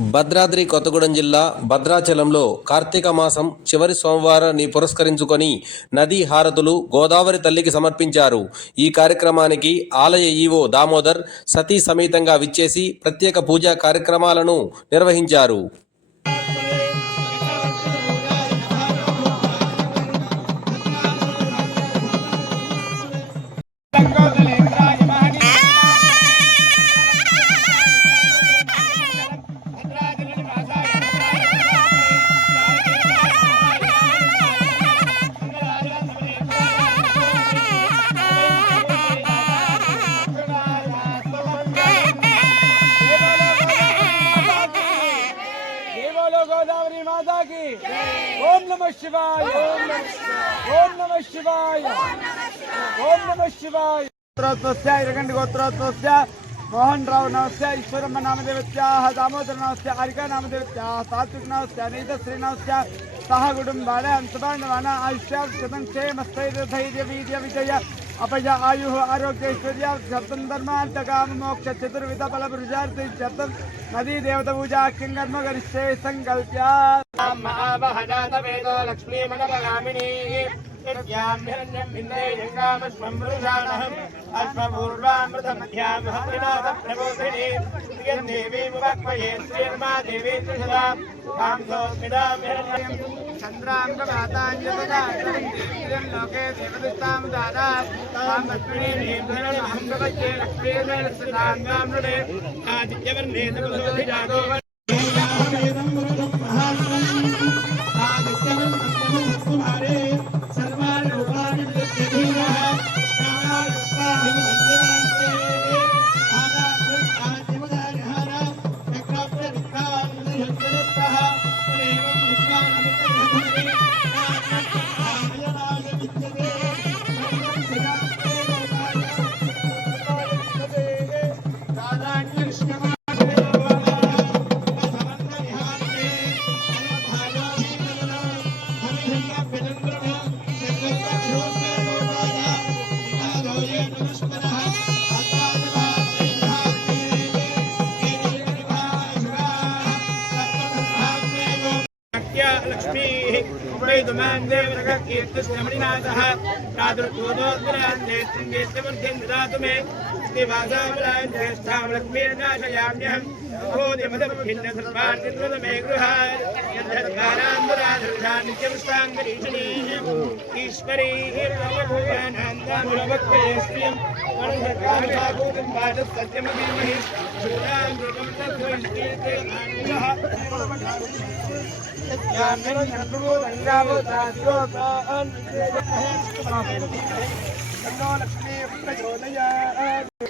భద్రాద్రి కొత్తగూడెం జిల్లా భద్రాచలంలో కార్తీక మాసం చివరి సోమవారాన్ని పురస్కరించుకొని నదీ హారతులు గోదావరి తల్లికి సమర్పించారు. ఈ కార్యక్రమానికి ఆలయ ఈవో దామోదర్ సతీ సమేతంగా విచ్చేసి ప్రత్యేక పూజా కార్యక్రమాలను నిర్వహించారు. नमः शिवाय। ओम नमः शिवाय। ओम नमः शिवाय। मोहन राव नमस्य ईश्वरम्म नामदेवत्याः दामोदर नमस्य हरिका नामदेवत्याः सात्विक नमस्य नीतश्री नमस्य सह कुटुम्बाण अंशबाणवान आयुष्या वीर्य विजय अपय आयुः आरोग्यैश्वर्य शब्दं धर्मान्तकाम मोक्ष चतुर्विध शब्दं नदी देवता पूजा किं कर्म करिष्ये सङ्कल्प्या महावहजातवेदो लक्ष्मीमनपगामिनी यद्याम्यरण्यमिन्द्रेयङ्गामश्वमृषाणहम् अश्वपूर्वामृतमध्यामहत्रिनाथप्रबोधिनीदेवीमुपक्वये श्रीर्मा देवी त्रिशदां कांसोऽस्मिदाम्यरण्यं चन्द्राम्बमाताञ्जपदां लोके देवदुष्टां दादा तां लक्ष्मीणीं भवत्ये लक्ष्मीर्णस्ताङ्गामृणे आदित्यवर्णे तपसोऽधिजातो नित्या मे शक्तिमासामलान् ज्येष्ठां लक्ष्मीर्नाशयाम्यहम् अबोधिमदभिन्नसर्वान्निर्वृतमे गृहात् यद्धर्मारान्धराधर्षान् नित्यं स्वाङ्गरीषणीः ईश्वरीः प्रमभूयानान्तामुलभक्तयस्त्रियम् वणधर्मानुभाभूतं पाठत् सत्यमभिमहि शूलां रूपं तद्वष्टीते आनन्दः यान्नन्द्रभो रङ्गावो ताद्योतान् नो लक्ष्मी प्रचोदयात्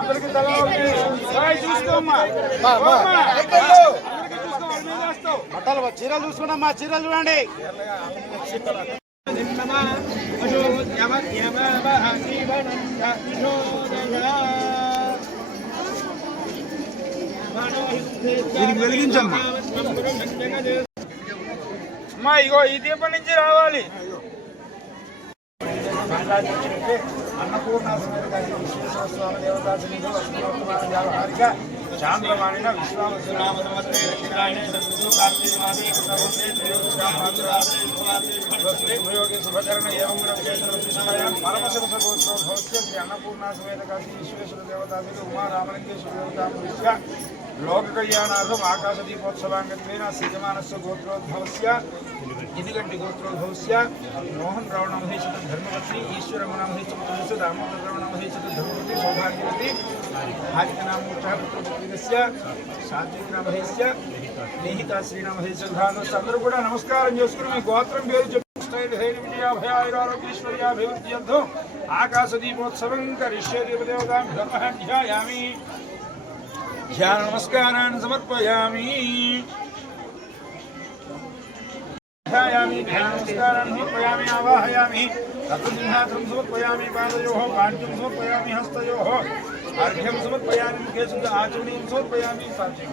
అందరికి బట్టలు చీరలు చూసుకున్నామ్మా చీరలు చూడండి వెలిగించమ్మా అమ్మా ఇగో ఈ దీపం నుంచి రావాలి. అన్నపూర్ణ విశ్వేశ్వరస్వామి దేవతాసునిగా వస్తున్నోత్తమాన విశ్వామ కృతవస్తే త్రయోదశ్యాం మాతృరాత్రే శుభవాత్రే స్వస్తి భయోగి శుభకరణ ఏవం విశేషణ విశేషాయాం పరమశివస గోత్రో భవత్య శ్రీ అన్నపూర్ణ సమేత కాశీ విశ్వేశ్వర దేవతా సన్నిధి ఉమా రామలింగేశ్వర దేవతా పురుష్య లోక కళ్యాణార్థం ఆకాశ దీపోత్సవాంగత్వేన శ్రీయమానస్య గోత్రోద్భవస్య ఇదిగంటి గోత్రోద్భవస్య మోహన్ రావు మహేశ్వర ధర్మవతి ఈశ్వరమ మహేశ్వర తులసి దామోదర రావు మహేశ్వర ధర్మవతి సౌభాగ్యవతి హారికనామోక్షాపుత్రస్య సాత్వికనామహేశ్య నిహిత శ్రీనామహేశ్వర ధానస్ అందరూ కూడా నమస్కారం చేసుకుని మీ గోత్రం పేరు చెప్పు స్థైర్య కరిష్యే దేవదేవతాం ధ్యాయామి ధ్యాన నమస్కారాన్ని సమర్పయామి. ధ్యాయామి ధ్యాన నమస్కారాన్ని సమర్పయామి ఆవాహయామి. తత్వసింహాసనం సమర్పయామి పాదయోః పాఠ్యం సమర్పయామి హస్తయోః అర్ఘ్యం సమర్పయామి ముఖే ఆచమనీయం సమర్పయామి సాధ్యం.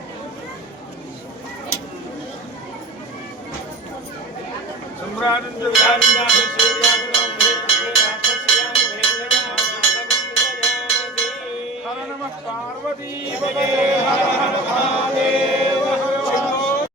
ઉમરાનંદ વ્યાનંદ હર નમઃ પાર્વતી હર હર મહાદેવ